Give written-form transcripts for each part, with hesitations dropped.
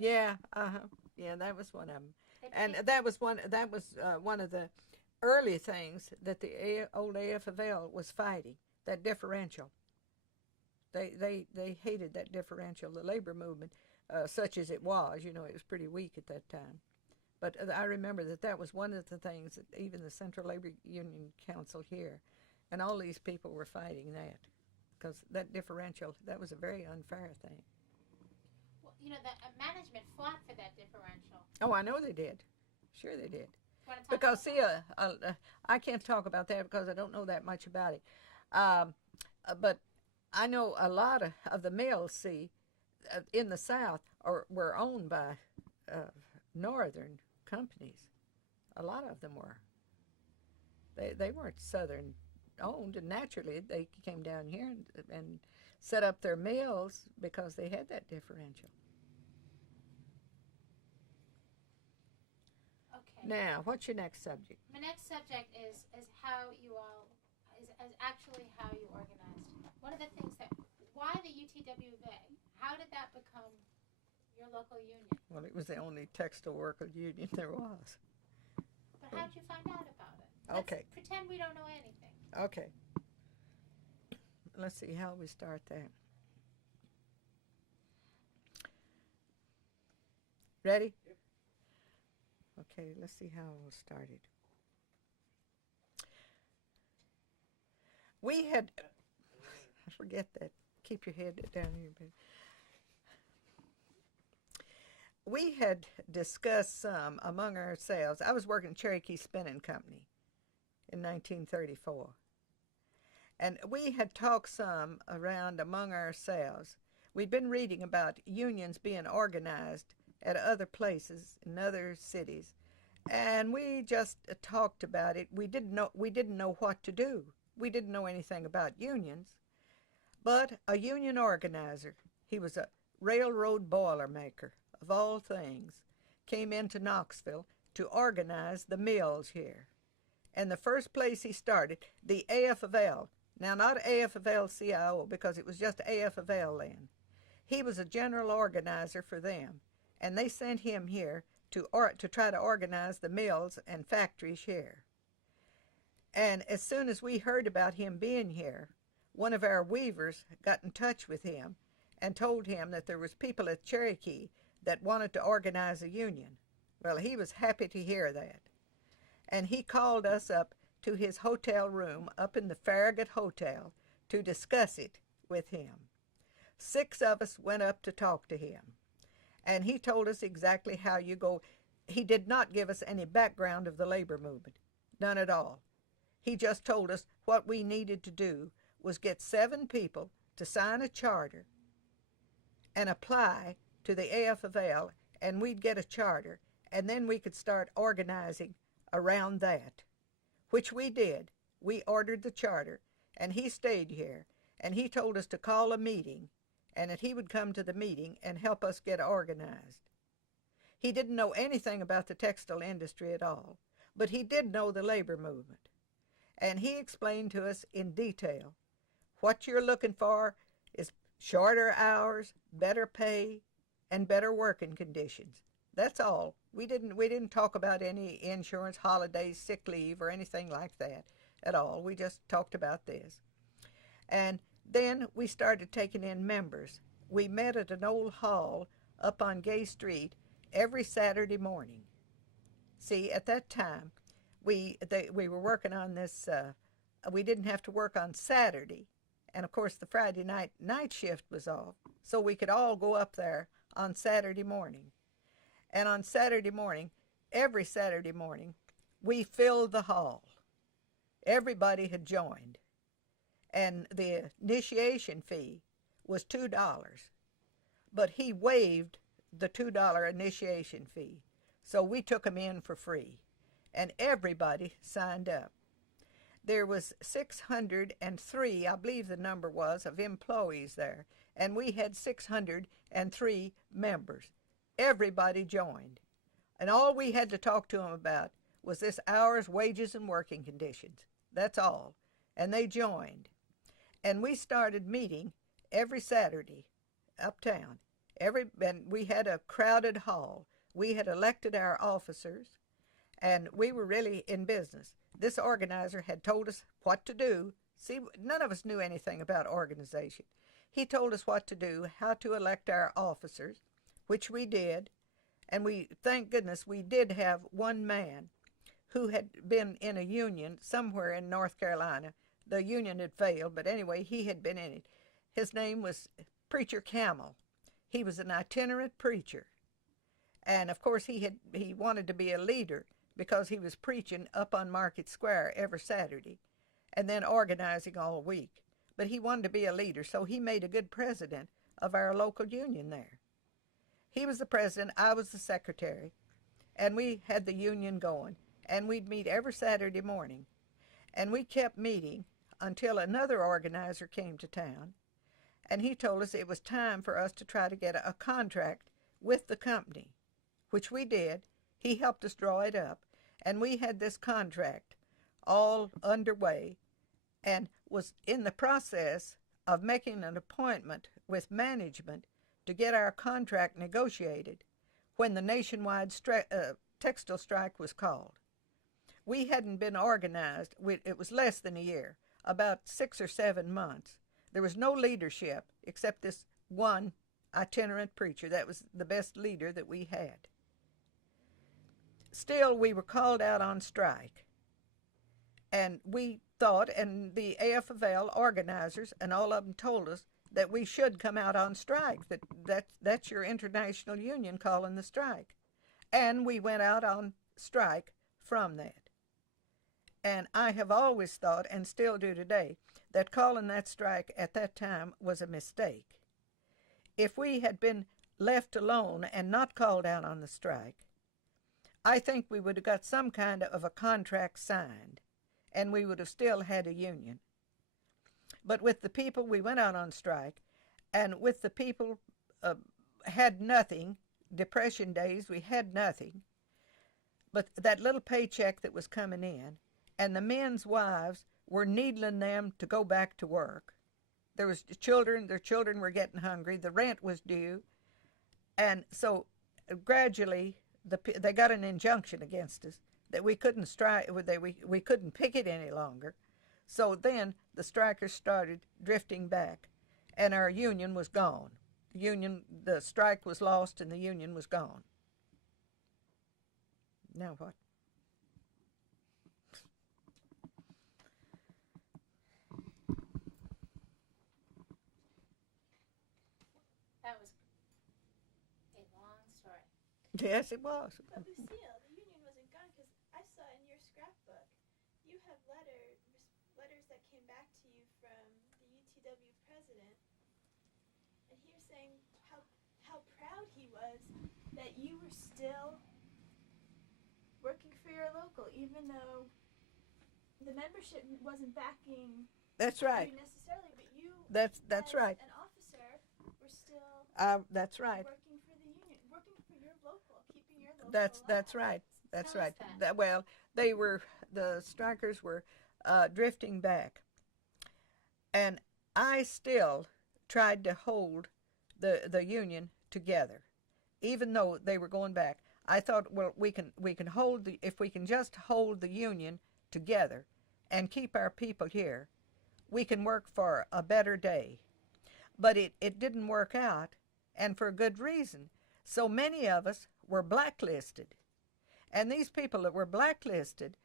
Yeah, yeah, that was one of them, They and paid. that was one of the early things that the old AFL was fighting. That differential. They hated that differential. The labor movement, such as it was, it was pretty weak at that time. But I remember that was one of the things that even the Central Labor Union Council here, and all these people were fighting that, because that differential, that was a very unfair thing. Well, the management fought for that differential. Oh, I know they did. Sure, they did. You want to talk Because about see, that? I can't talk about that because I don't know that much about it. Um, but I know a lot of the mills, see, in the South were owned by uh, northern companies. A lot of them were. They weren't southern owned, and naturally they came down here and set up their mills because they had that differential. Okay. Now, what's your next subject? My next subject is how you all is actually how you organized. One of the things that why the UTWA? How did that become your local union? Well, it was the only textile worker union there was. But how did you find out about it? Let's Okay, pretend we don't know anything. okay. Let's see how we start that. Ready? Yep. Okay, let's see how it started. We had, I forget that. Keep your head down here, baby. We had discussed some among ourselves. I was working at Cherokee Spinning Company in 1934. And we had talked some around among ourselves. We'd been reading about unions being organized at other places in other cities, and we just talked about it. We didn't know what to do. We didn't know anything about unions, but a union organizer, he was a railroad boiler maker of all things, came into Knoxville to organize the mills here. And the first place he started, the AFL. Now, not AFL-CIO, because it was just AFL then. He was a general organizer for them, and they sent him here to try to organize the mills and factories here. And as soon as we heard about him being here, one of our weavers got in touch with him and told him that there was people at Cherokee that wanted to organize a union. Well, he was happy to hear that. And he called us up to his hotel room up in the Farragut Hotel to discuss it with him. 6 of us went up to talk to him, and he told us exactly how you go. He did not give us any background of the labor movement, none at all. He just told us what we needed to do was get 7 people to sign a charter and apply to the AFL, and we'd get a charter, and then we could start organizing around that, which we did. We ordered the charter, and he stayed here, and he told us to call a meeting, and that he would come to the meeting and help us get organized. He didn't know anything about the textile industry at all, but he did know the labor movement. And he explained to us in detail what you're looking for is shorter hours, better pay, and better working conditions. That's all. We didn't talk about any insurance, holidays, sick leave, or anything like that at all. We just talked about this. And then we started taking in members. We met at an old hall up on Gay Street every Saturday morning. See, at that time, we were working on this. We didn't have to work on Saturday, and of course the Friday night shift was off, so we could all go up there on Saturday morning. And on Saturday morning, every Saturday morning, we filled the hall. Everybody had joined, and the initiation fee was $2, but he waived the $2 initiation fee, so we took him in for free, and everybody signed up. There was 603, I believe the number was, of employees there, and we had 603 members. Everybody joined, and all we had to talk to them about was this hours, wages, and working conditions. That's all, and they joined. And we started meeting every Saturday uptown. And we had a crowded hall. We had elected our officers, and we were really in business. This organizer had told us what to do. See, none of us knew anything about organization. He told us what to do, how to elect our officers, which we did. And thank goodness, we did have one man who had been in a union somewhere in North Carolina. The union had failed, but anyway, he had been in it. His name was Preacher Camel. He was an itinerant preacher. And of course, he wanted to be a leader because he was preaching up on Market Square every Saturday and then organizing all week. But he wanted to be a leader, so he made a good president of our local union there. He was the president, I was the secretary, and we had the union going, and we'd meet every Saturday morning. And we kept meeting until another organizer came to town, and he told us it was time for us to try to get a contract with the company, which we did. He helped us draw it up, and we had this contract all underway and was in the process of making an appointment with management to get our contract negotiated when the nationwide textile strike was called. We hadn't been organized. It was less than a year, about 6 or 7 months. There was no leadership except this one itinerant preacher. That was the best leader that we had. Still, we were called out on strike. And we thought, and the AFL organizers and all of them told us that we should come out on strike, that's your international union calling the strike. And we went out on strike from that. And I have always thought, and still do today, that calling that strike at that time was a mistake. If we had been left alone and not called out on the strike, I think we would have got some kind of a contract signed, and we would have still had a union. But with the people, we went out on strike, and with the people had nothing, Depression days, we had nothing, but that little paycheck that was coming in, and the men's wives were needling them to go back to work. There was children, their children were getting hungry, the rent was due, and so gradually they got an injunction against us that we couldn't strike, we couldn't picket any longer. So then the strikers started drifting back, and our union was gone. The strike was lost, and the union was gone. Now what? That was a long story. Yes, it was. But Lucille, the union wasn't gone because I saw in your scrapbook you have letters that came back to you from the UTW president, and he was saying how proud he was that you were still working for your local, even though the membership wasn't backing That's right. you necessarily, but you That's as right. an officer were still That's right. working for the union, working for your local, keeping your local That's alive. right. That's Tell us right. Well, the strikers were drifting back, and I still tried to hold the union together, even though they were going back. I thought, well, we can hold if we can just hold the union together and keep our people here, we can work for a better day. But it didn't work out, and for a good reason. So many of us were blacklisted. And these people that were blacklisted,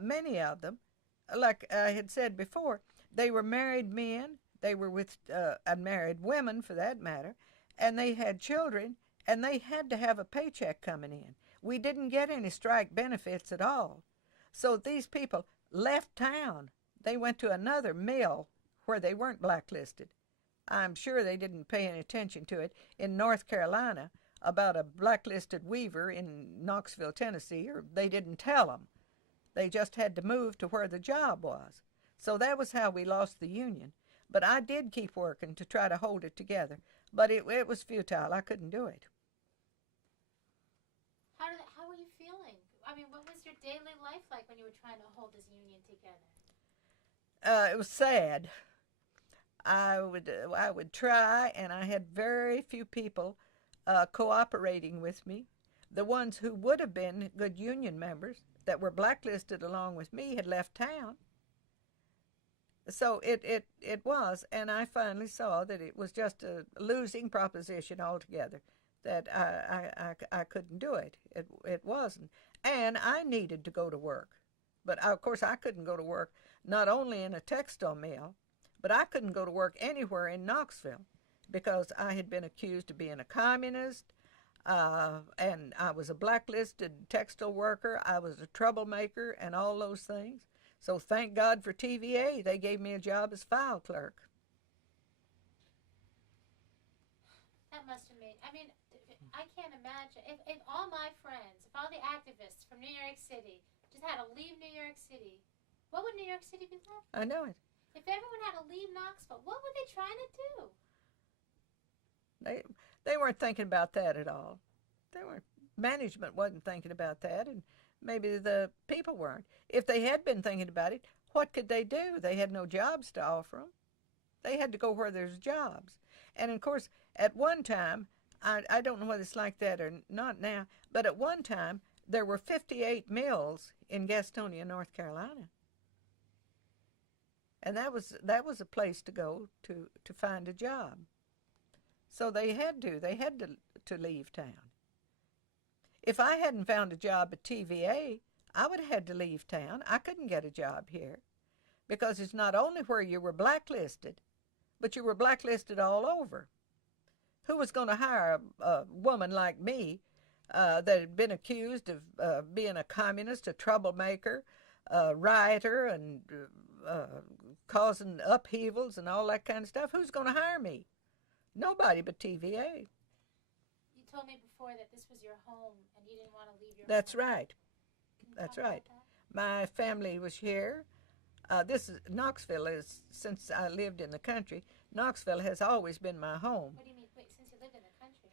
many of them, like I had said before, they were married men, they were with unmarried women for that matter, and they had children, and they had to have a paycheck coming in. We didn't get any strike benefits at all. So these people left town. They went to another mill where they weren't blacklisted. I'm sure they didn't pay any attention to it in North Carolina about a blacklisted weaver in Knoxville, Tennessee, or they didn't tell them. They just had to move to where the job was. So that was how we lost the union. But I did keep working to try to hold it together. But it was futile. I couldn't do it. How were you feeling? I mean, what was your daily life like when you were trying to hold this union together? It was sad. I would try, and I had very few people cooperating with me. The ones who would have been good union members that were blacklisted along with me had left town. So it was, and I finally saw that it was just a losing proposition altogether, that I couldn't do it. It wasn't. And I needed to go to work. But of course, I couldn't go to work not only in a textile mill, but I couldn't go to work anywhere in Knoxville because I had been accused of being a communist, and I was a blacklisted textile worker. I was a troublemaker and all those things. So thank God for TVA. They gave me a job as file clerk. That must have made, I mean, I can't imagine. If all my friends, if all the activists from New York City just had to leave New York City, what would New York City be like? I know it. If everyone had to leave Knoxville, what were they trying to do? They weren't thinking about that at all. Management wasn't thinking about that, and maybe the people weren't. If they had been thinking about it, what could they do? They had no jobs to offer them. They had to go where there's jobs. And of course, at one time, I don't know whether it's like that or not now, but at one time, there were 58 mills in Gastonia, North Carolina. And that was a place to go to find a job. So they had to leave town. If I hadn't found a job at TVA, I would have had to leave town. I couldn't get a job here because it's not only where you were blacklisted, but you were blacklisted all over. Who was going to hire a woman like me that had been accused of being a communist, a troublemaker, a rioter, and causing upheavals and all that kind of stuff? Who's going to hire me? Nobody but TVA. You told me before that this was your home and you didn't want to leave your That's home. right. That's right. My family was here. Knoxville is, since I lived in the country, Knoxville has always been my home. What do you mean? Wait, since you lived in the country?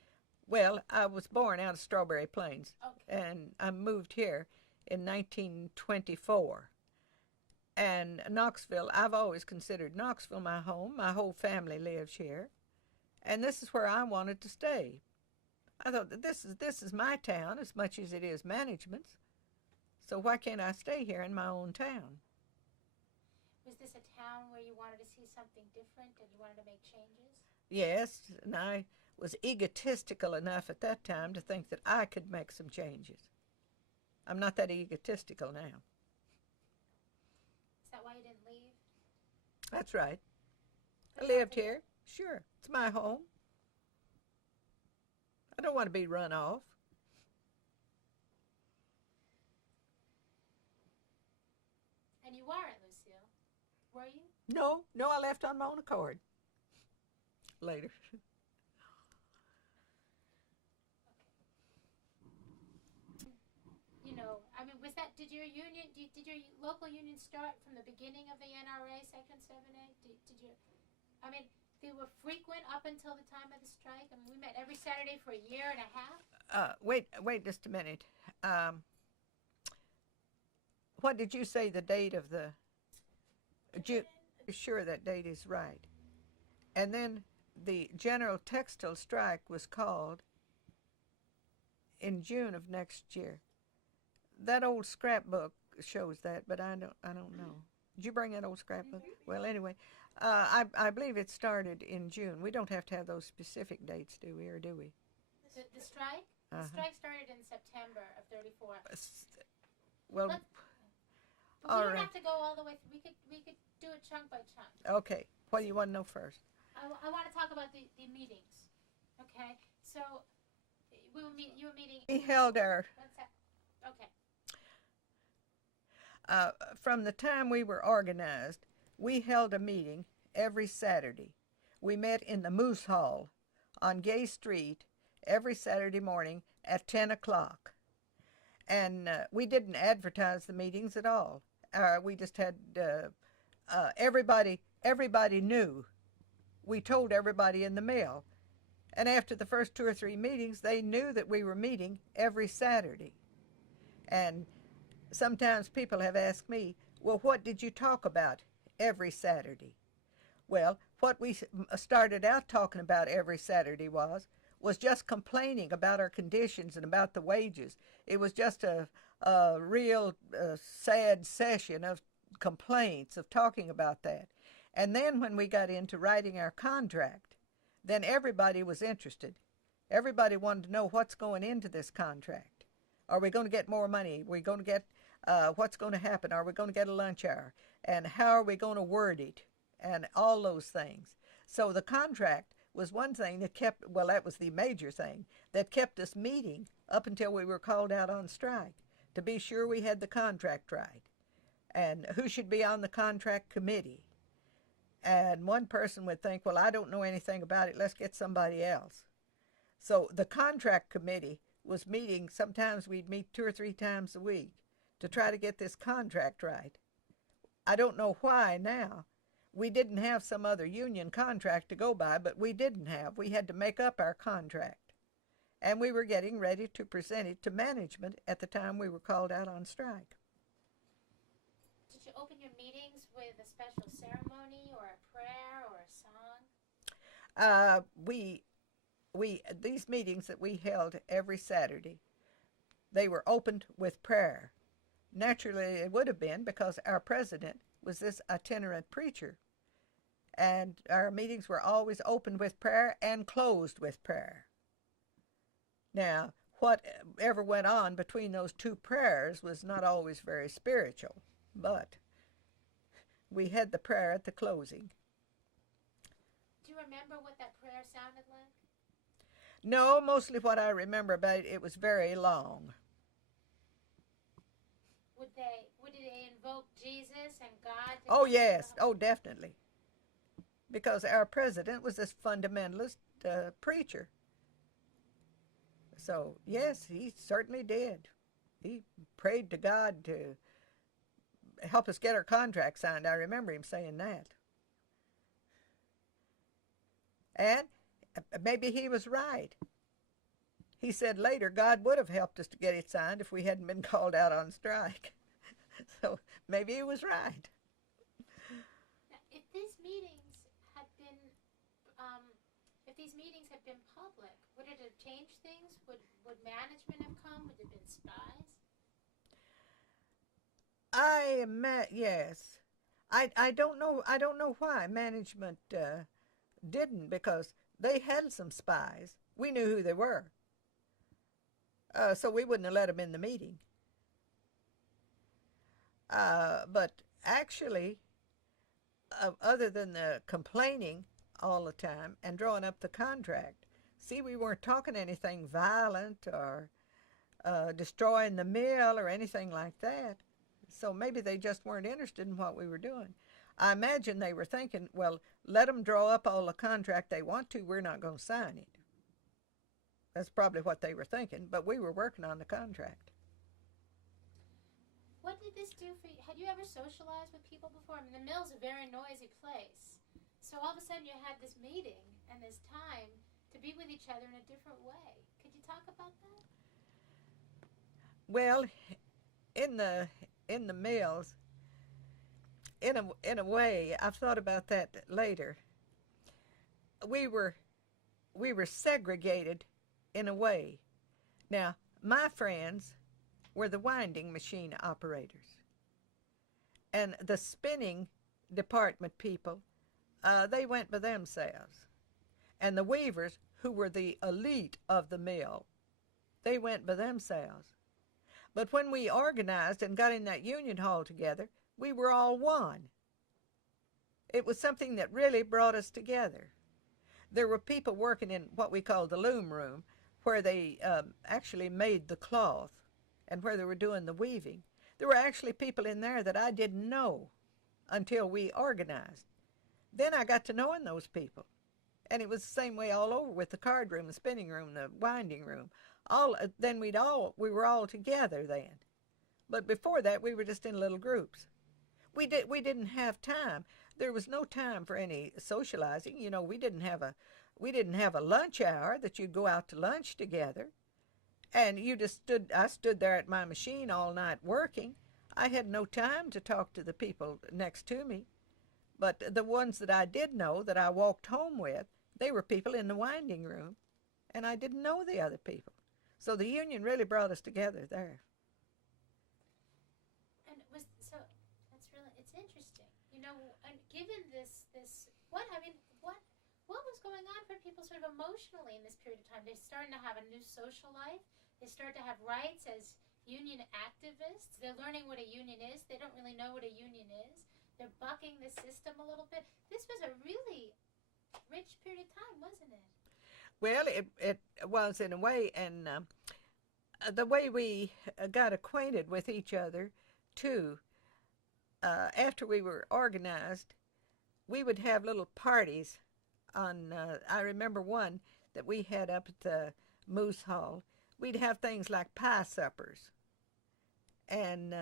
Well, I was born out of Strawberry Plains, Okay. and I moved here in 1924. And Knoxville, I've always considered Knoxville my home. My whole family lives here. And this is where I wanted to stay. I thought that this is my town as much as it is management's. So why can't I stay here in my own town? Was this a town where you wanted to see something different and you wanted to make changes? Yes, and I was egotistical enough at that time to think that I could make some changes. I'm not that egotistical now. Is that why you didn't leave? That's right. I lived here. Sure, it's my home. I don't want to be run off. And you weren't, Lucille. Were you? No, I left on my own accord. Later. You know, I mean, did your local union start from the beginning of the NRA, Section 7A? Did you, I mean, they were frequent up until the time of the strike? I mean, we met every Saturday for a year and a half? Wait just a minute. What did you say the date of the... Sure, that date is right. And then the General Textile Strike was called in June of next year. That old scrapbook shows that, but I don't know. Did you bring that old scrapbook? Well, anyway, I believe it started in June. We don't have to have those specific dates, do we, or do we? The strike? Uh-huh. The strike started in September of 34. Well, we all don't right. have to go all the way through. We could do it chunk by chunk. Okay. What do you want to know first? I want to talk about the meetings. Okay? So, you were meeting... We held our... What's that? Okay. From the time we were organized, we held a meeting every Saturday. We met in the Moose Hall on Gay Street every Saturday morning at 10 o'clock. And we didn't advertise the meetings at all. We just had everybody knew. We told everybody in the mill. And after the first 2 or 3 meetings, they knew that we were meeting every Saturday. And sometimes people have asked me, well, what did you talk about every Saturday? Well, what we started out talking about every Saturday was was just complaining about our conditions and about the wages. It was just a real sad session of complaints, of talking about that. And then when we got into writing our contract, then everybody was interested. Everybody wanted to know what's going into this contract. Are we going to get more money? Are we going to get, what's going to happen? Are we going to get a lunch hour? And how are we going to word it? And all those things. So the contract was one thing that kept, well, that was the major thing, that kept us meeting up until we were called out on strike, to be sure we had the contract right. And who should be on the contract committee? And one person would think, well, I don't know anything about it, let's get somebody else. So the contract committee was meeting, sometimes we'd meet 2 or 3 times a week to try to get this contract right. I don't know why now. We didn't have some other union contract to go by, but we didn't have. We had to make up our contract. And we were getting ready to present it to management at the time we were called out on strike. Did you open your meetings with a special ceremony or a prayer or a song? These meetings that we held every Saturday, they were opened with prayer. Naturally, it would have been because our president was this itinerant preacher. And our meetings were always opened with prayer and closed with prayer. Now, whatever went on between those 2 prayers was not always very spiritual, but we had the prayer at the closing. Do you remember what that prayer sounded like? No, mostly what I remember about it, it was very long. Would they invoke Jesus and God? Oh, yes. Oh, definitely. Because our president was this fundamentalist preacher. So, yes, he certainly did. He prayed to God to help us get our contract signed. I remember him saying that. And maybe he was right. He said later God would have helped us to get it signed if we hadn't been called out on strike. So maybe he was right. Now, if these meetings had been public, would it have changed things? Would management have come? Would it have been spies? Yes. I don't know why management didn't, because they had some spies. We knew who they were. So we wouldn't have let them in the meeting. But actually, other than the complaining all the time and drawing up the contract, see, we weren't talking anything violent or destroying the mill or anything like that. So maybe they just weren't interested in what we were doing. I imagine they were thinking, well, let them draw up all the contract they want to, we're not going to sign it. That's probably what they were thinking, but we were working on the contract. What did this do for you? Had you ever socialized with people before? I mean, the mill's a very noisy place. So all of a sudden you had this meeting and this time to be with each other in a different way. Could you talk about that? Well, in the mills, in a way, I've thought about that later. We were segregated in a way. Now, my friends were the winding machine operators, and the spinning department people, they went by themselves, and the weavers, who were the elite of the mill, they went by themselves. But when we organized and got in that union hall together, we were all one. It was something that really brought us together. There were people working in what we called the loom room, where they actually made the cloth and where they were doing the weaving. There were actually people in there that I didn't know until we organized. Then I got to knowing those people. And it was the same way all over with the card room, the spinning room, the winding room. We were all together then. But before that, we were just in little groups. We didn't have time. There was no time for any socializing. You know, we didn't have a lunch hour that you'd go out to lunch together. And I stood there at my machine all night working. I had no time to talk to the people next to me. But the ones that I did know, that I walked home with, they were people in the winding room and I didn't know the other people. So the union really brought us together there. And it was so that's really it's interesting, and given this what I mean what was going on for people sort of emotionally in this period of time? They're starting to have a new social life. They start to have rights as union activists. They're learning what a union is. They don't really know what a union is. They're bucking the system a little bit. This was a really rich period of time, wasn't it? Well, it was in a way, and the way we got acquainted with each other, too, after we were organized, we would have little parties on, I remember one that we had up at the Moose Hall. We'd have things like pie suppers and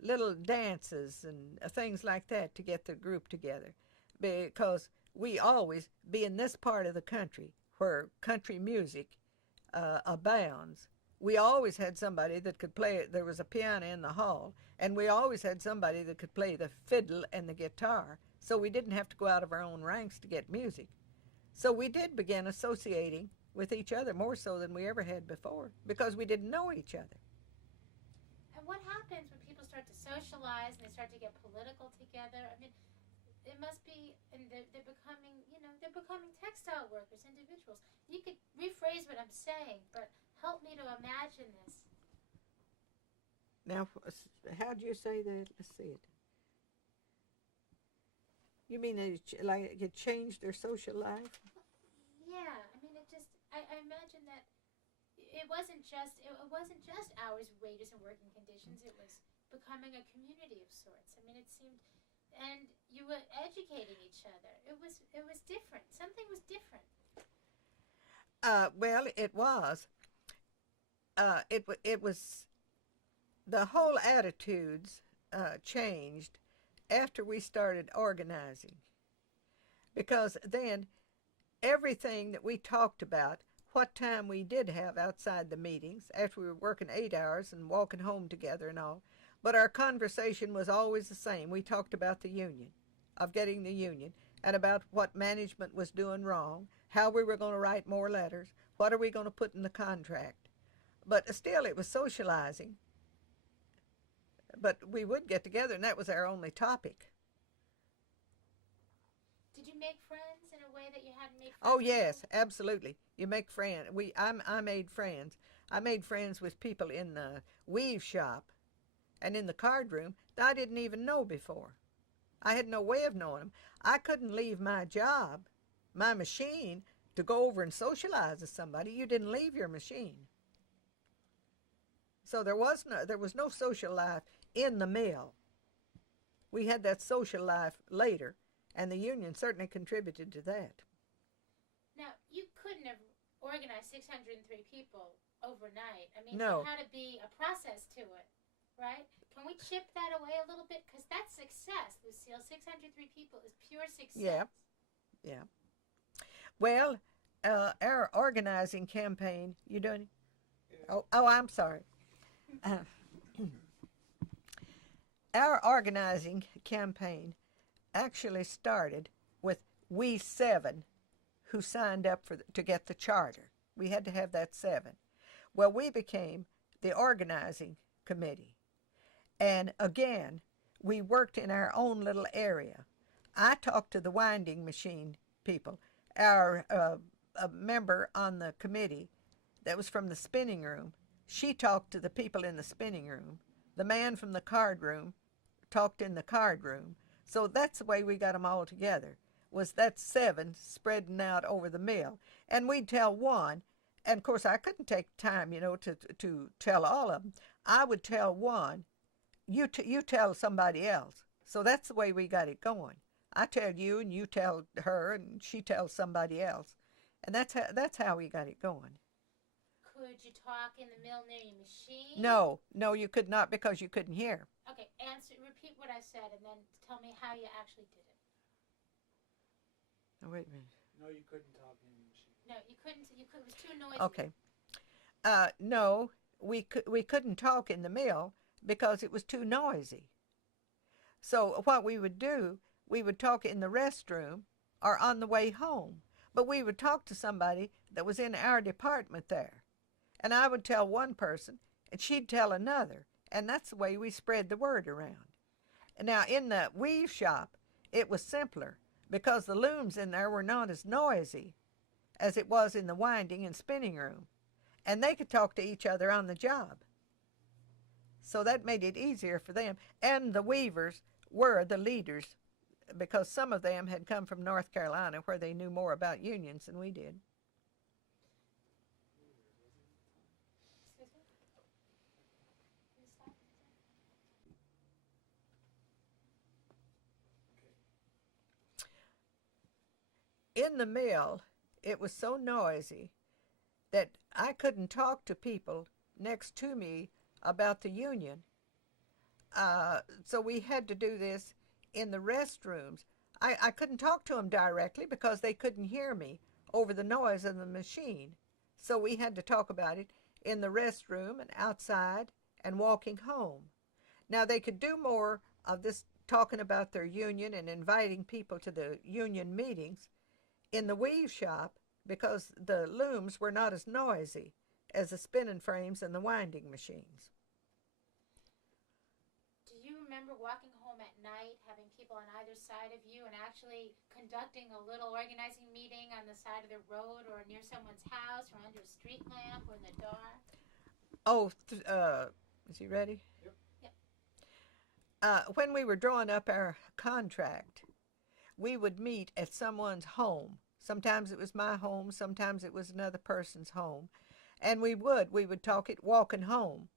little dances and things like that to get the group together, because we always be in this part of the country where country music abounds. We always had somebody that could play it. There was a piano in the hall, and we always had somebody that could play the fiddle and the guitar, so we didn't have to go out of our own ranks to get music. So we did begin associating with each other more so than we ever had before, because we didn't know each other. And what happens when people start to socialize and they start to get political together? I mean, it must be, and they're becoming, they're becoming textile workers, individuals. You could rephrase what I'm saying, but help me to imagine this. Now, how do you say that? Let's see it. You mean it changed their social life? Yeah, I mean, I imagine that it wasn't just hours, wages, and working conditions. It was becoming a community of sorts. I mean, it seemed, and you were educating each other. It was different. Something was different. Well, it was. It was. The whole attitudes changed after we started organizing, because then everything that we talked about, what time we did have outside the meetings after we were working 8 hours and walking home together and all, but our conversation was always the same. We talked about the union, of getting the union, and about what management was doing wrong, how we were going to write more letters, what are we going to put in the contract. But still, it was socializing. But we would get together, and that was our only topic. Did you make friends in a way that you hadn't made friends? Oh yes, absolutely. You make friends. I made friends. I made friends with people in the weave shop and in the card room that I didn't even know before. I had no way of knowing them. I couldn't leave my job, my machine, to go over and socialize with somebody. You didn't leave your machine. So there was no social life in the mill. We had that social life later, and the union certainly contributed to that. Now, you couldn't have organized 603 people overnight. I mean, No. There had to be a process to it, right? Can we chip that away a little bit? Because that's success, Lucille. 603 people is pure success. Yeah. Well, our organizing campaign, you doing it? Yeah. Oh, I'm sorry. Our organizing campaign actually started with we 7 who signed up to get the charter. We had to have that 7. Well, we became the organizing committee. And again, we worked in our own little area. I talked to the winding machine people. Our a member on the committee that was from the spinning room, she talked to the people in the spinning room. The man from the card room talked in the card room. So that's the way we got them all together, was that 7 spreading out over the mill. And we'd tell one, and of course I couldn't take time, to tell all of them. I would tell one, you tell somebody else. So that's the way we got it going. I tell you, and you tell her, and she tells somebody else. And that's how we got it going. Could you talk in the mill near your machine? No, you could not, because you couldn't hear. Okay, repeat what I said, and then tell me how you actually did it. Oh, wait a minute. No, you couldn't talk in the machine. No, you couldn't. It was too noisy. Okay. No, we couldn't talk in the mill because it was too noisy. So what we would do, we would talk in the restroom or on the way home. But we would talk to somebody that was in our department there. And I would tell one person, and she'd tell another. And that's the way we spread the word around. Now, in the weave shop, it was simpler because the looms in there were not as noisy as it was in the winding and spinning room. And they could talk to each other on the job. So that made it easier for them. And the weavers were the leaders because some of them had come from North Carolina where they knew more about unions than we did. In the mill, it was so noisy that I couldn't talk to people next to me about the union. So we had to do this in the restrooms. I couldn't talk to them directly because they couldn't hear me over the noise of the machine. So we had to talk about it in the restroom and outside and walking home. Now they could do more of this talking about their union and inviting people to the union meetings in the weave shop because the looms were not as noisy as the spinning frames and the winding machines. Do you remember walking home at night, having people on either side of you, and actually conducting a little organizing meeting on the side of the road or near someone's house or under a street lamp or in the dark? Oh, is he ready? Yep. Yep. When we were drawing up our contract, we would meet at someone's home. Sometimes it was my home, sometimes it was another person's home. And we would talk it walking home.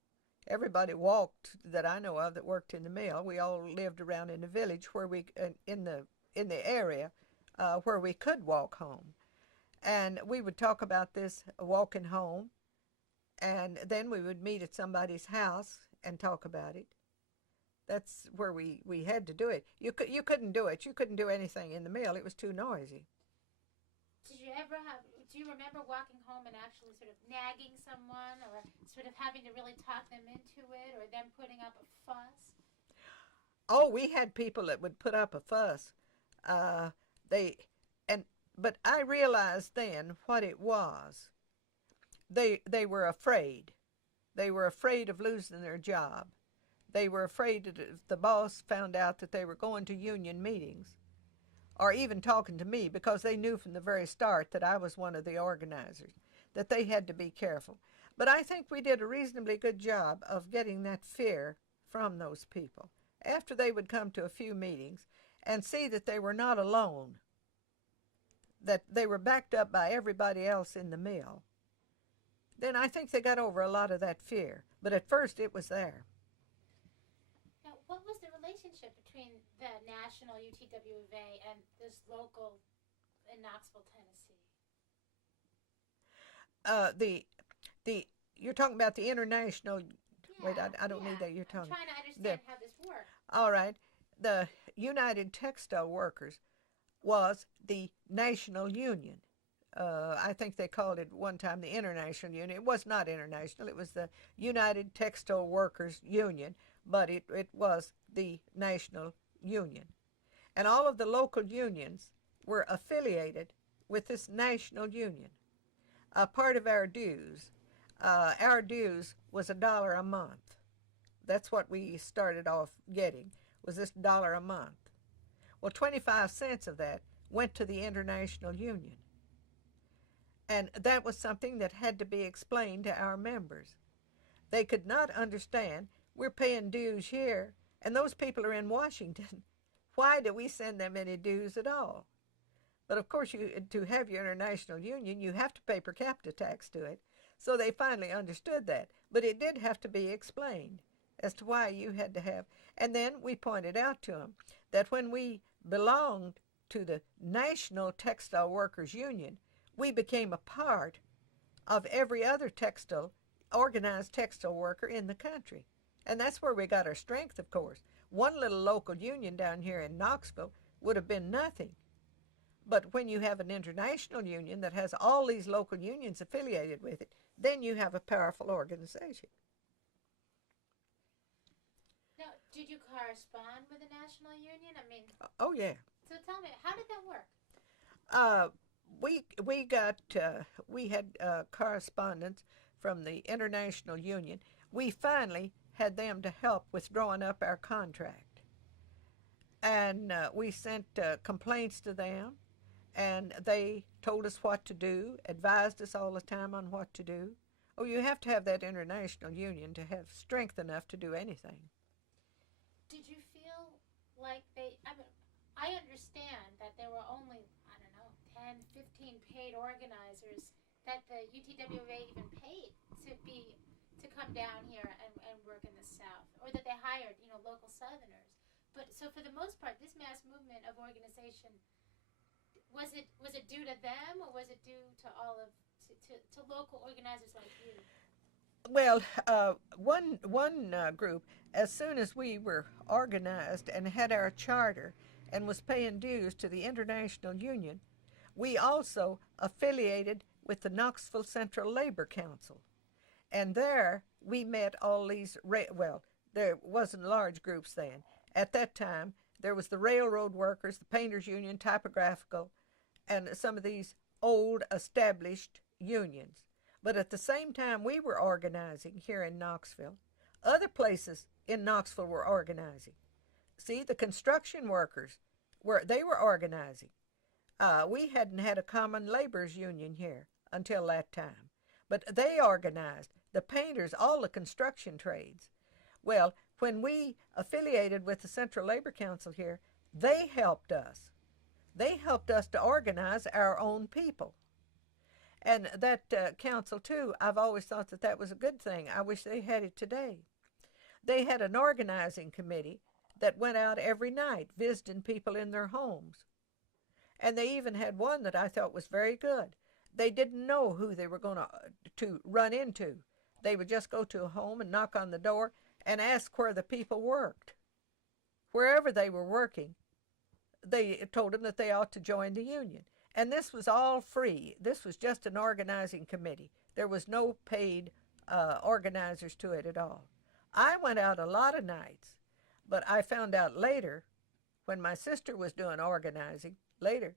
Everybody walked that I know of that worked in the mill. We all lived around in the village where we, in the area where we could walk home. And we would talk about this walking home. And then we would meet at somebody's house and talk about it. That's where we had to do it. You couldn't do it. You couldn't do anything in the mill. It was too noisy. Do you remember walking home and actually sort of nagging someone or sort of having to really talk them into it or them putting up a fuss? Oh, we had people that would put up a fuss. But I realized then what it was. They were afraid. They were afraid of losing their job. They were afraid that if the boss found out that they were going to union meetings or even talking to me, because they knew from the very start that I was one of the organizers, that they had to be careful. But I think we did a reasonably good job of getting that fear from those people. After they would come to a few meetings and see that they were not alone, that they were backed up by everybody else in the mill, then I think they got over a lot of that fear. But at first it was there. Now, what was the relationship between the national UTWA and this local in Knoxville, Tennessee? You're talking about the international. Yeah, Wait, I don't need that. You're talking. I'm trying to understand how this works. All right. The United Textile Workers was the national union. I think they called it one time the International Union. It was not international. It was the United Textile Workers Union, but it was the national union. And all of the local unions were affiliated with this national union. Part of our dues was $1 a month. That's what we started off getting, was this $1 a month. Well, 25 cents of that went to the International Union. And that was something that had to be explained to our members. They could not understand, we're paying dues here, and those people are in Washington. Why do we send them any dues at all? But of course, to have your international union, you have to pay per capita tax to it. So they finally understood that. But it did have to be explained as to why you had to have. And then we pointed out to them that when we belonged to the National Textile Workers Union, we became a part of every other organized textile worker in the country. And that's where we got our strength, of course. One little local union down here in Knoxville would have been nothing. But when you have an international union that has all these local unions affiliated with it, then you have a powerful organization. Now, did you correspond with the national union? I mean, Oh, yeah. so tell me, how did that work? we had correspondence from the International Union. We finally had them to help with drawing up our contract, and we sent complaints to them, and they told us what to do, advised us all the time on what to do. Oh, you have to have that International Union to have strength enough to do anything. Did you feel like I mean, I understand that there were only, I don't know, 10, 15 paid organizers that the UTWA even paid to come down here and work in the South, or that they hired, local Southerners. But so for the most part, this mass movement of organization, was it due to them, or was it due to all of to local organizers like you? Well, one group, as soon as we were organized and had our charter and was paying dues to the International Union, we also affiliated with the Knoxville Central Labor Council. And there we met all these, well, there wasn't large groups then. At that time, there was the railroad workers, the painters union, typographical, and some of these old established unions. But at the same time we were organizing here in Knoxville, other places in Knoxville were organizing. See, the construction workers they were organizing. We hadn't had a common laborers union here until that time, but they organized. The painters, all the construction trades. Well, when we affiliated with the Central Labor Council here, they helped us. They helped us to organize our own people. And that council, too, I've always thought that that was a good thing. I wish they had it today. They had an organizing committee that went out every night visiting people in their homes. And they even had one that I thought was very good. They didn't know who they were going to run into. They would just go to a home and knock on the door and ask where the people worked. Wherever they were working, they told them that they ought to join the union. And this was all free. This was just an organizing committee. There was no paid organizers to it at all. I went out a lot of nights, but I found out later, when my sister was doing organizing later,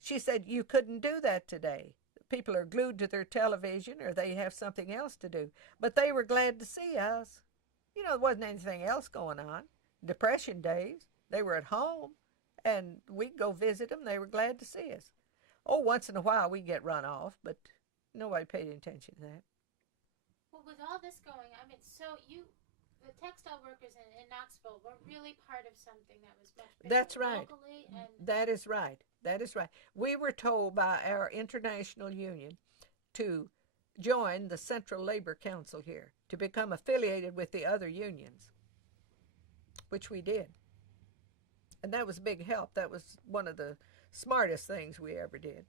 she said, you couldn't do that today. People are glued to their television or they have something else to do. But they were glad to see us. There wasn't anything else going on. Depression days, they were at home, and we'd go visit them. They were glad to see us. Oh, once in a while we'd get run off, but nobody paid attention to that. Well, with all this going, I mean, the textile workers in Knoxville were really part of something that was much bigger. That's right. Locally, and that is right. That is right. We were told by our international union to join the Central Labor Council here, to become affiliated with the other unions, which we did. And that was a big help. That was one of the smartest things we ever did.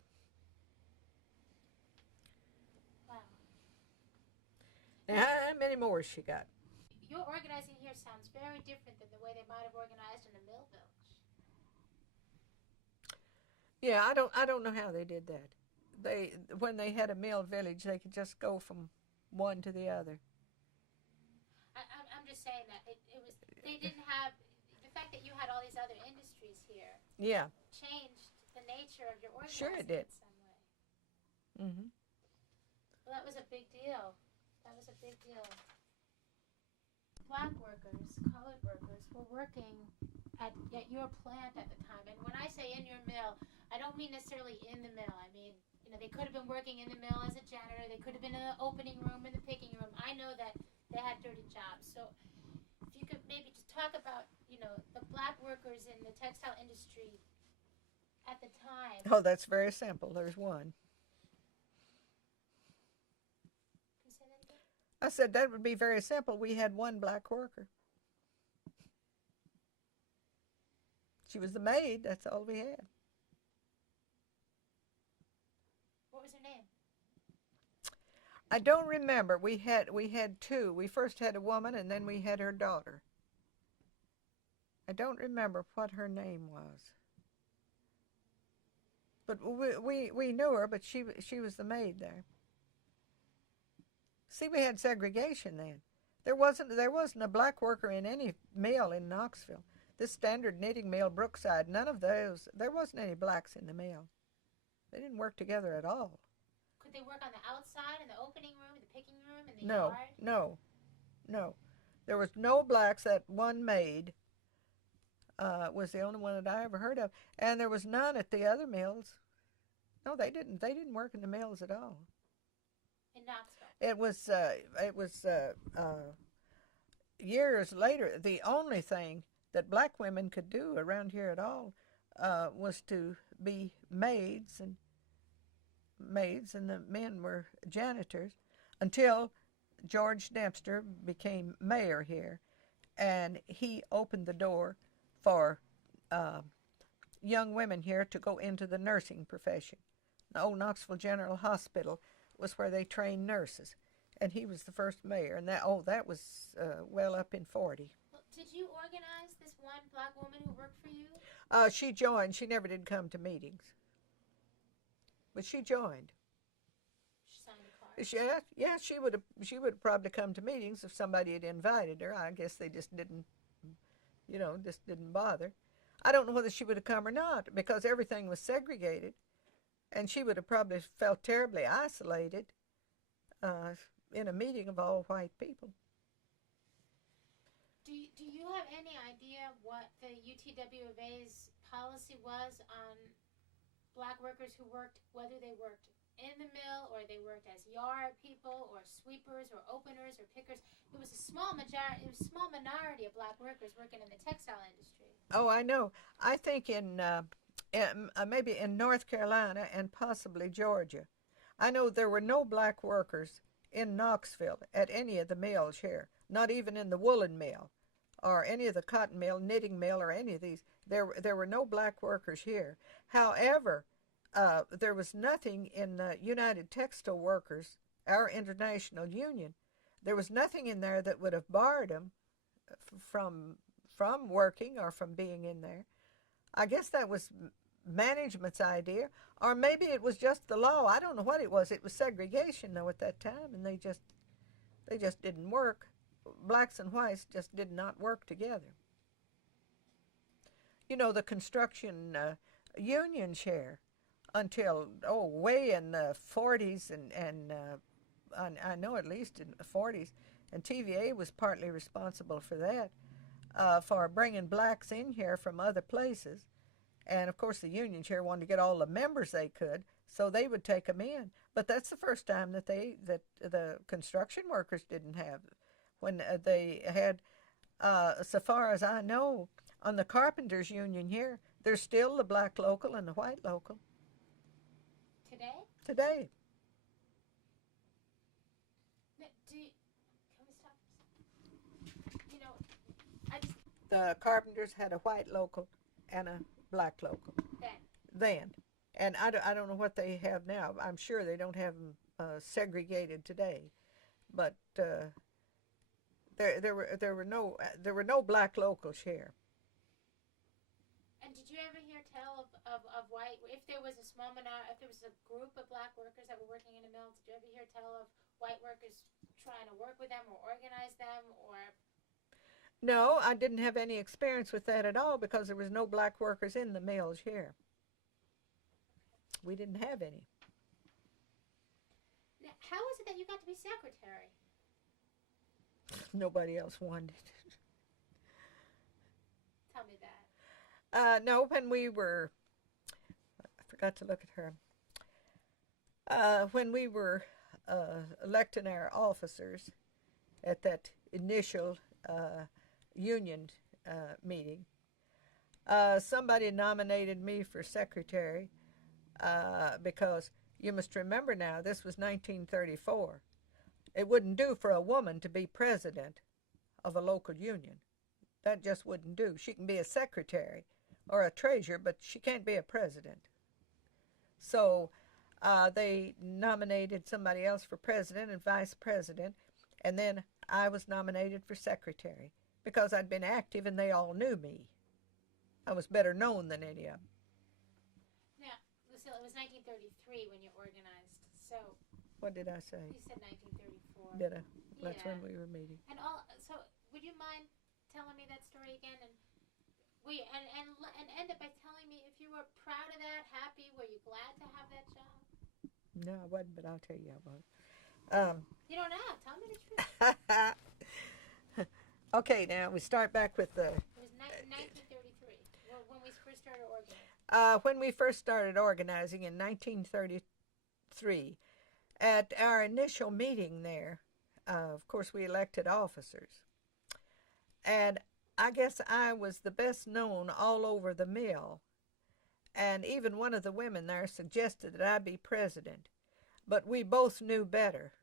Wow. Now, how many more has she got? Your organizing here sounds very different than the way they might have organized in the Mill Village. Yeah, I don't know how they did that. When they had a mill village, they could just go from one to the other. I'm just saying that they didn't have the fact that you had all these other industries here. Yeah. Changed the nature of your organizing. Sure it did. In some way. Mhm. Well, that was a big deal. Black workers, colored workers, were working at your plant at the time. And when I say in your mill, I don't mean necessarily in the mill. I mean, they could have been working in the mill as a janitor. They could have been in the opening room, in the picking room. I know that they had dirty jobs. So if you could maybe just talk about, the black workers in the textile industry at the time. Oh, that's very simple. There's one. Can you say that again? I said that would be very simple. We had one black worker. She was the maid. That's all we had. What was her name? I don't remember. We had two. We first had a woman, and then we had her daughter. I don't remember what her name was. But we knew her, but she was the maid there. See, we had segregation then. There wasn't a black worker in any mill in Knoxville. This standard knitting mill, Brookside, none of those. There wasn't any blacks in the mill. They didn't work together at all. Could they work on the outside, in the opening room, in the picking room, in the No, yard? no. There was no blacks. That one maid was the only one that I ever heard of, and there was none at the other mills. No, they didn't. They didn't work in the mills at all. In Knoxville. It was. Years later. The only thing that black women could do around here at all was to be maids, and the men were janitors, until George Dempster became mayor here, and he opened the door for young women here to go into the nursing profession. The old Knoxville General Hospital was where they trained nurses, and he was the first mayor, and that was well up in 40. Well, did you organize this one black woman who worked for you? She joined. She never did come to meetings, but she joined. She signed a card. Yeah, she would have probably come to meetings if somebody had invited her. I guess they just didn't, just didn't bother. I don't know whether she would have come or not, because everything was segregated, and she would have probably felt terribly isolated in a meeting of all white people. Do you have any idea what the UTW of A's policy was on black workers who worked, whether they worked in the mill or they worked as yard people or sweepers or openers or pickers? It was a small minority of black workers working in the textile industry. Oh, I know. I think in maybe in North Carolina and possibly Georgia. I know there were no black workers in Knoxville at any of the mills here, not even in the woolen mill or any of the cotton mill, knitting mill, or any of these. There were no black workers here. However, there was nothing in the United Textile Workers, our international union. There was nothing in there that would have barred them from working or from being in there. I guess that was management's idea, or maybe it was just the law. I don't know what it was. It was segregation, though, at that time, and they just didn't work. Blacks and whites just did not work together. The construction unions here until way in the 40s, and I know at least in the 40s, and TVA was partly responsible for that, for bringing blacks in here from other places. And of course the unions here wanted to get all the members they could, so they would take them in. But that's the first time that the construction workers didn't have, when they had, so far as I know, on the carpenters union here, there's still the black local and the white local. Today. Can we stop? The carpenters had a white local and a black local. Then. And I don't know what they have now. I'm sure they don't have them segregated today. But there were no black locals here. And did you ever hear tell of white, if there was a small minority, if there was a group of black workers that were working in a mill, did you ever hear tell of white workers trying to work with them or organize them, or? No, I didn't have any experience with that at all, because there was no black workers in the mills here. We didn't have any. Now, how is it that you got to be secretary? Nobody else wanted it. Tell me that. No, when we were, I forgot to look at her. When we were electing our officers at that initial union meeting, somebody nominated me for secretary because you must remember now, this was 1934. It wouldn't do for a woman to be president of a local union. That just wouldn't do. She can be a secretary or a treasurer, but she can't be a president. So they nominated somebody else for president and vice president, and then I was nominated for secretary because I'd been active and they all knew me. I was better known than any of them. Now, Lucille, it was 1933 when you organized, so... What did I say? You said 1934. Did I? That's Yeah. when we were meeting. And so would you mind telling me that story again? And and end it by telling me if you were proud of that, happy, were you glad to have that job? No, I wasn't, but I'll tell you I was. You don't have. Tell me the truth. Okay, now we start back with the. It was 1933 when we first started organizing. When we first started organizing in 1933, at our initial meeting there, of course, we elected officers. And I guess I was the best known all over the mill. And even one of the women there suggested that I be president. But we both knew better.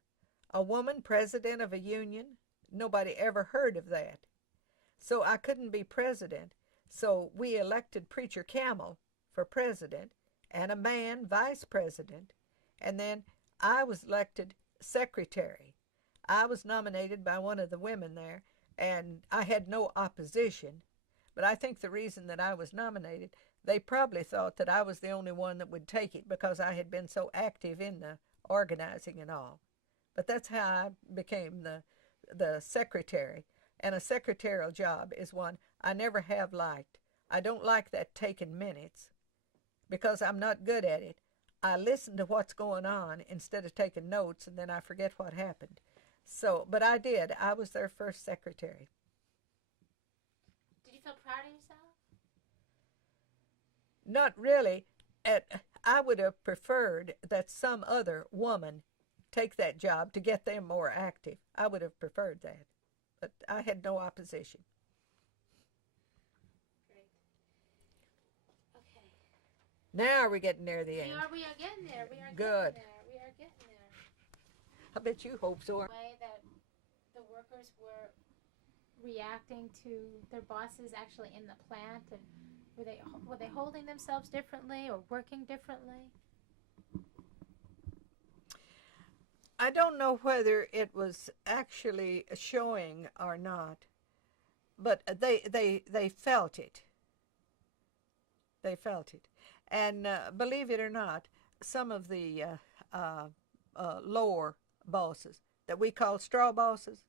A woman president of a union? Nobody ever heard of that. So I couldn't be president. So we elected Preacher Camel for president and a man vice president. And then I was elected secretary. I was nominated by one of the women there, and I had no opposition. But I think the reason that I was nominated, they probably thought that I was the only one that would take it because I had been so active in the organizing and all. But that's how I became the secretary. And a secretarial job is one I never have liked. I don't like that taking minutes because I'm not good at it. I listen to what's going on instead of taking notes, and then I forget what happened. So, but I did. I was their first secretary. Did you feel proud of yourself? Not really. I would have preferred that some other woman take that job to get them more active. I would have preferred that. But I had no opposition. Great. Okay. Now we're getting near the end. We are getting there. We are Good. getting there. We are getting there. I bet you hope so. The way that the workers were reacting to their bosses actually in the plant, and were they holding themselves differently or working differently? I don't know whether it was actually showing or not, but they felt it. They felt it. And believe it or not, some of the lower bosses that we call straw bosses,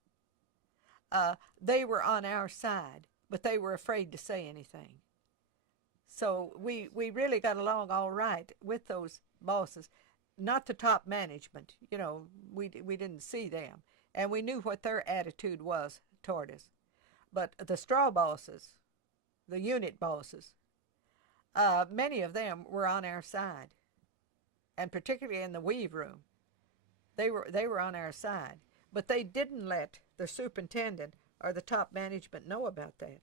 they were on our side, but they were afraid to say anything. So we really got along all right with those bosses. Not the top management, we didn't see them, and we knew what their attitude was toward us. But the straw bosses, the unit bosses, many of them were on our side, and particularly in the weave room, they were on our side. But they didn't let the superintendent or the top management know about that.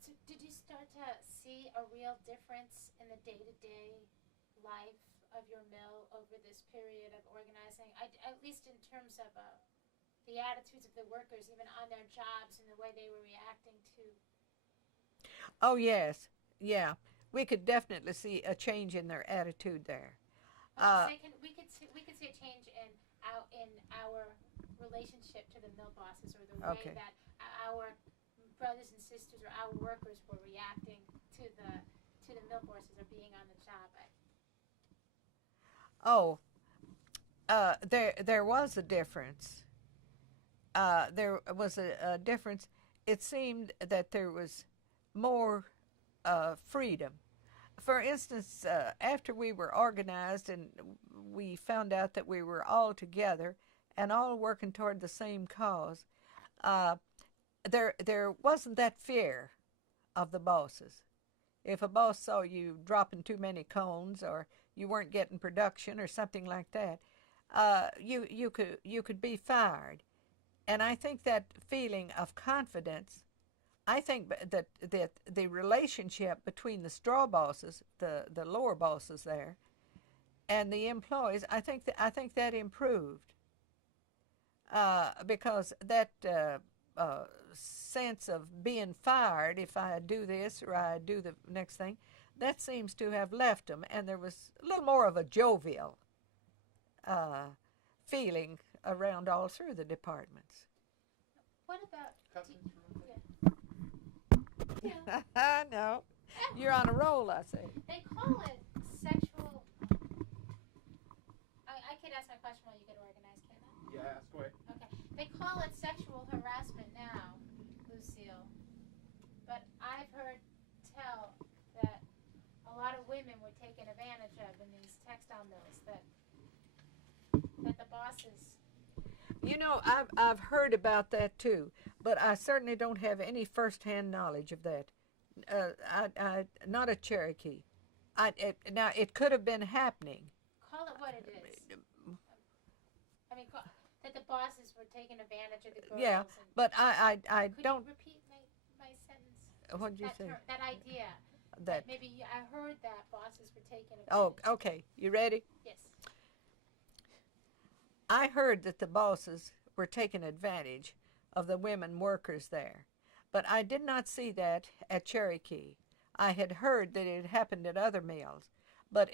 So did you start to see a real difference in the day-to-day life of your mill over this period of organizing, at least in terms of the attitudes of the workers, even on their jobs and the way they were reacting to? Oh, yes. Yeah. We could definitely see a change in their attitude there. We could see a change in our relationship to the mill bosses, or the way that our brothers and sisters or our workers were reacting to the mill bosses or being on the job. There was a difference. There was a difference. It seemed that there was more freedom. For instance, after we were organized and we found out that we were all together and all working toward the same cause, there wasn't that fear of the bosses. If a boss saw you dropping too many cones or you weren't getting production or something like that, you could be fired. And I think that feeling of confidence, I think that the relationship between the straw bosses, the lower bosses there, and the employees, I think that improved because that sense of being fired if I do this or I do the next thing, that seems to have left them, and there was a little more of a jovial feeling around all through the departments. What about... Yeah. No, you're on a roll, I say. They call it sexual... I could ask my question while you get organized, can I? Yeah, ask away. Okay. They call it sexual harassment now, Lucille. I've heard tell that a lot of women were taken advantage of in these textile mills. That the bosses. You know, I've heard about that too, but I certainly don't have any firsthand knowledge of that. I not a Cherokee. Now it could have been happening. Call it what it is. I mean, that the bosses were taking advantage of the girls. Yeah, but I could don't. you repeat my sentence? What did you say? That idea. That. Maybe I heard that bosses were taking advantage. Oh, okay. You ready? Yes. I heard that the bosses were taking advantage of the women workers there, but I did not see that at Cherokee. I had heard that it happened at other mills, but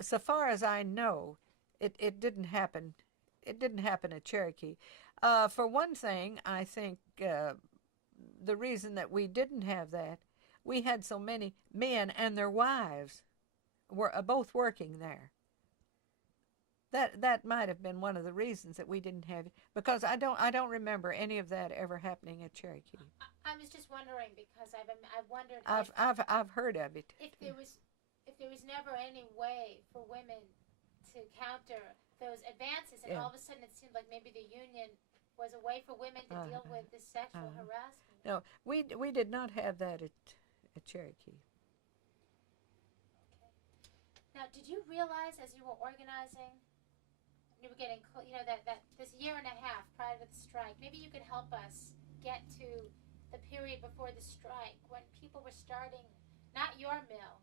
so far as I know, it didn't happen. It didn't happen at Cherokee. For one thing, I think the reason that we didn't have that, we had so many men and their wives were both working there. That might have been one of the reasons that we didn't have it, because I don't remember any of that ever happening at Cherokee. I was just wondering because I've wondered. I've heard of it. If there was never any way for women to counter those advances, and all of a sudden it seemed like maybe the union was a way for women to deal with this sexual harassment. No, we did not have that at Cherokee. Okay. Now, did you realize as you were organizing, you were getting, that this year and a half prior to the strike, maybe you could help us get to the period before the strike when people were starting, not your mill.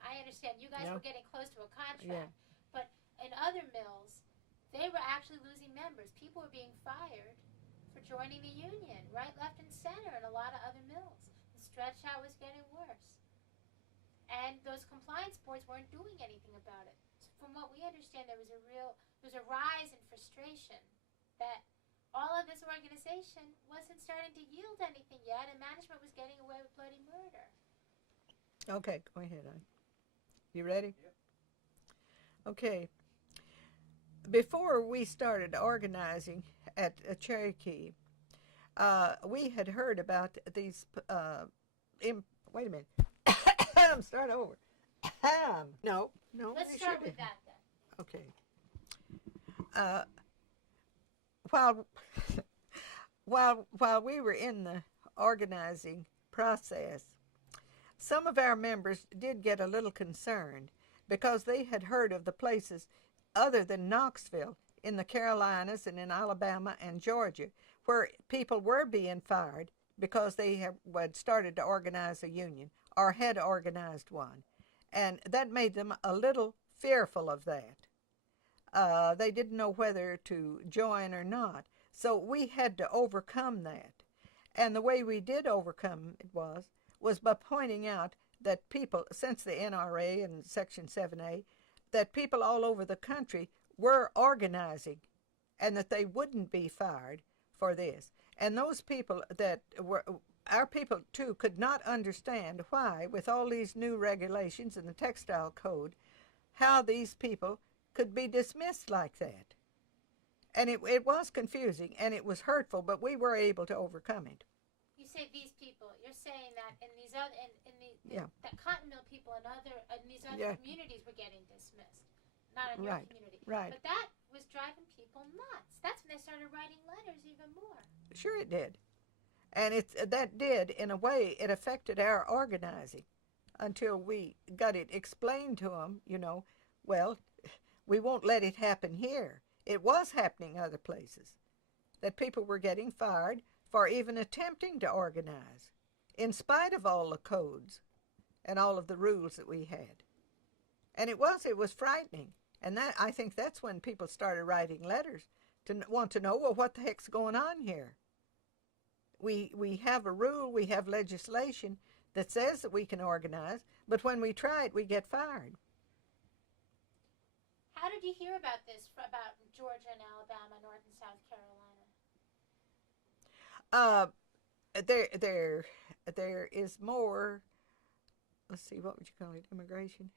I understand you guys were getting close to a contract, but in other mills, they were actually losing members. People were being fired for joining the union, right, left, and center in a lot of other mills. The stretch out was getting worse. And those compliance boards weren't doing anything about it. So from what we understand, there was a rise in frustration that all of this organization wasn't starting to yield anything yet, and management was getting away with bloody murder. Okay, go ahead. You ready? Yep. Okay. Before we started organizing at Cherokee, we had heard about these. Wait a minute. Start over. No. Let's start with that then. Okay. While we were in the organizing process, some of our members did get a little concerned because they had heard of the places other than Knoxville in the Carolinas and in Alabama and Georgia where people were being fired because they had started to organize a union or had organized one. And that made them a little fearful of that. They didn't know whether to join or not. So we had to overcome that. And the way we did overcome it was by pointing out that people, since the NRA and Section 7A, that people all over the country were organizing and that they wouldn't be fired for this. And those people that were, our people too, could not understand why, with all these new regulations in the textile code, how these people could be dismissed like that. And it was confusing and it was hurtful, but we were able to overcome it. You say these people. You're saying that in these other, that cotton mill people and these other communities were getting dismissed, not in your community. Right. But that was driving people nuts. That's when they started writing letters even more. Sure, it did, and that did in a way. It affected our organizing until we got it explained to them. Well, we won't let it happen here. It was happening other places, that people were getting fired for even attempting to organize, in spite of all the codes and all of the rules that we had. And it was frightening. And I think that's when people started writing letters to want to know, well, what the heck's going on here? We have a rule, we have legislation that says that we can organize, but when we try it, we get fired. How did you hear about this, about Georgia and Alabama, North and South Carolina? There is more, let's see, what would you call it, immigration?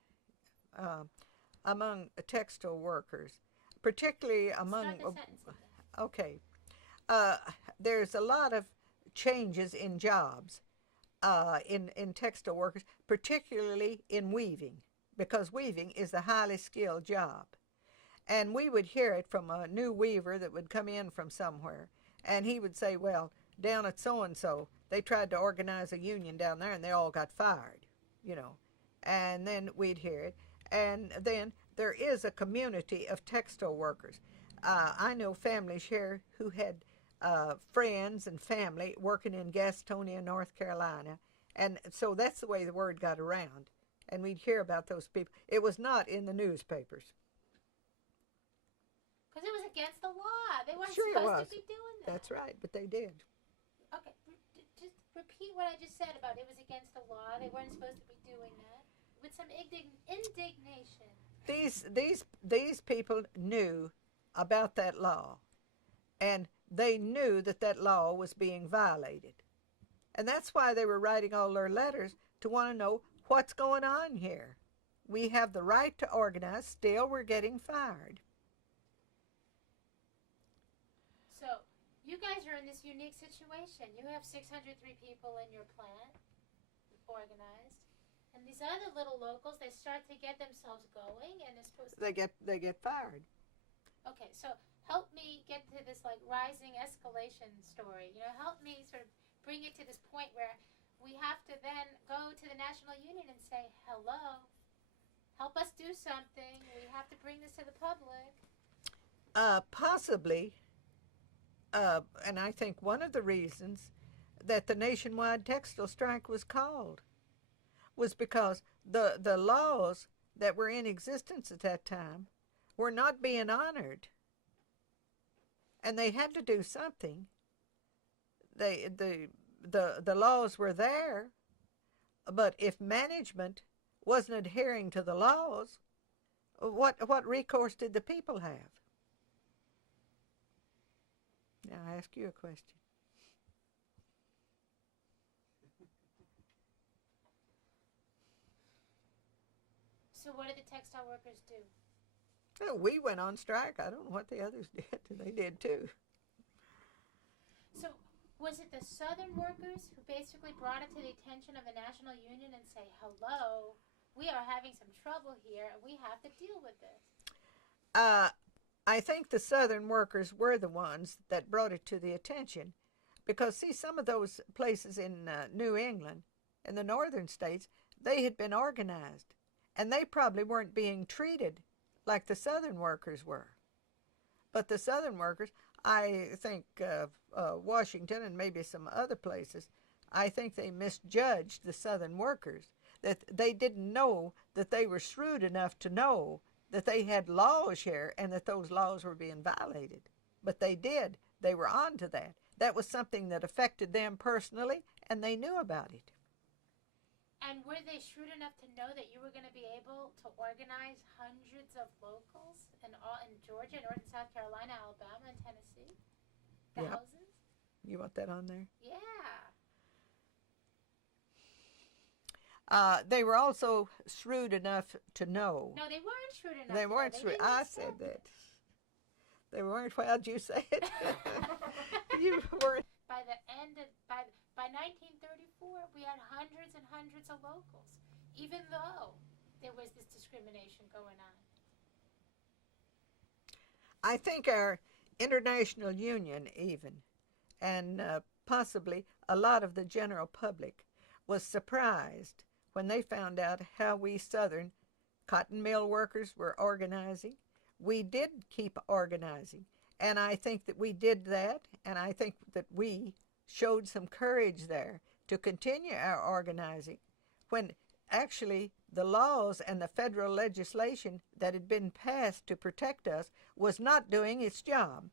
Among textile workers, particularly among, okay, there's a lot of changes in jobs. in textile workers, particularly in weaving, because weaving is a highly skilled job. And we would hear it from a new weaver that would come in from somewhere, and he would say, well, down at so-and-so, they tried to organize a union down there, and they all got fired, you know. And then we'd hear it. And then there is a community of textile workers. I know families here who had friends and family working in Gastonia, North Carolina. And so that's the way the word got around. And we'd hear about those people. It was not in the newspapers. Because it was against the law. They weren't Sure supposed to be doing that. That's right, but they did. Okay, just repeat what I just said about it was against the law. They weren't supposed to be doing that. With some indignation. These people knew about that law, and they knew that that law was being violated. And that's why they were writing all their letters to want to know what's going on here. We have the right to organize, still we're getting fired. So, you guys are in this unique situation. You have 603 people in your plant organized. And these other little locals, they start to get themselves going, and they're supposed to... They get fired. Okay, so help me get to this, like, rising escalation story. You know, help me sort of bring it to this point where we have to then go to the National Union and say, hello, help us do something. We have to bring this to the public. Possibly, and I think one of the reasons that the nationwide textile strike was called was because the laws that were in existence at that time were not being honored, and they had to do something. The laws were there, but if management wasn't adhering to the laws, what recourse did the people have? Now I ask you a question. So what did the textile workers do? Oh, we went on strike. I don't know what the others did. They did too. So was it the Southern workers who basically brought it to the attention of the National Union and say, hello, we are having some trouble here and we have to deal with this? I think the Southern workers were the ones that brought it to the attention, because see, some of those places in New England and the northern states, they had been organized, and they probably weren't being treated like the Southern workers were. But the Southern workers, I think Washington and maybe some other places, I think they misjudged the Southern workers, that they didn't know that they were shrewd enough to know that they had laws here and that those laws were being violated. But they did. They were on to that. That was something that affected them personally, and they knew about it. And were they shrewd enough to know that you were going to be able to organize hundreds of locals in Georgia, North and South Carolina, Alabama, and Tennessee? Thousands? Yep. You want that on there? Yeah. They were also shrewd enough to know. No, they weren't shrewd enough. They weren't shrewd. I said that. They weren't. Why'd you say it? You weren't. By 1934, we had hundreds and hundreds of locals, even though there was this discrimination going on. I think our international union even, and possibly a lot of the general public, was surprised when they found out how we Southern cotton mill workers were organizing. We did keep organizing, and I think that we did that, and I think that we showed some courage there to continue our organizing when actually the laws and the federal legislation that had been passed to protect us was not doing its job.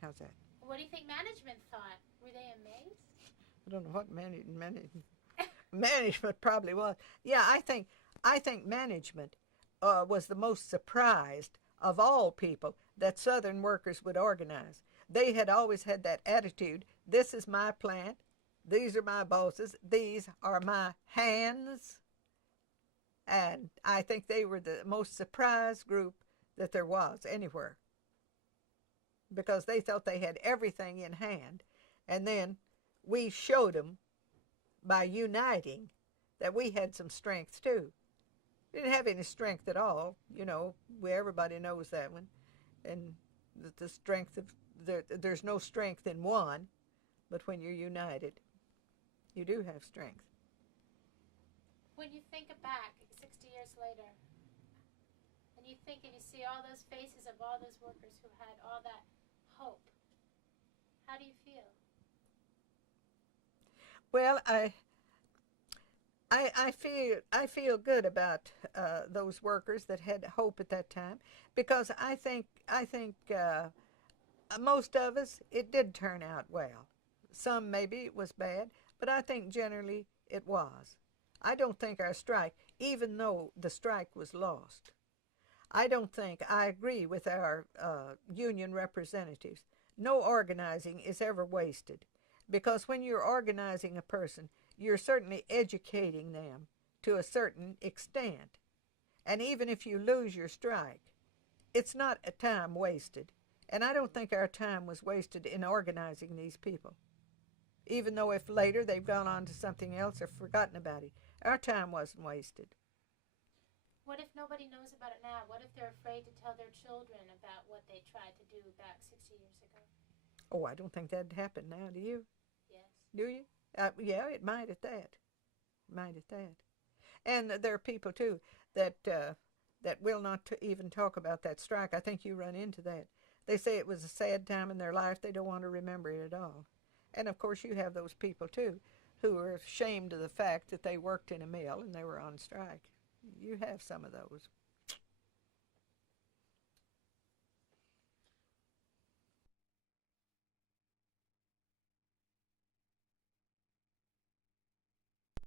How's that? What do you think management thought? Were they amazed? I don't know what management probably was. Yeah, I think management was the most surprised of all people that Southern workers would organize. They had always had that attitude, this is my plant, these are my bosses, these are my hands. And I think they were the most surprised group that there was anywhere, because they thought they had everything in hand. And then we showed them by uniting that we had some strength too. We didn't have any strength at all, everybody knows that one. And the strength of, there's no strength in one, but when you're united, you do have strength. When you think back 60 years later, and you think and you see all those faces of all those workers who had all that hope, how do you feel? Well, I feel good about those workers that had hope at that time, because I think most of us, it did turn out well. Some maybe it was bad, but I think generally it was. I don't think our strike, even though the strike was lost, I don't think, I agree with our union representatives. No organizing is ever wasted, because when you're organizing a person, you're certainly educating them to a certain extent. And even if you lose your strike, it's not a time wasted. And I don't think our time was wasted in organizing these people. Even though if later they've gone on to something else or forgotten about it, our time wasn't wasted. What if nobody knows about it now? What if they're afraid to tell their children about what they tried to do back 60 years ago? Oh, I don't think that'd happen now, do you? Yes. Do you? Yeah, it might at that. Might at that. And there are people, too, that will not even talk about that strike. I think you run into that. They say it was a sad time in their life. They don't want to remember it at all. And, of course, you have those people, too, who are ashamed of the fact that they worked in a mill and they were on strike. You have some of those.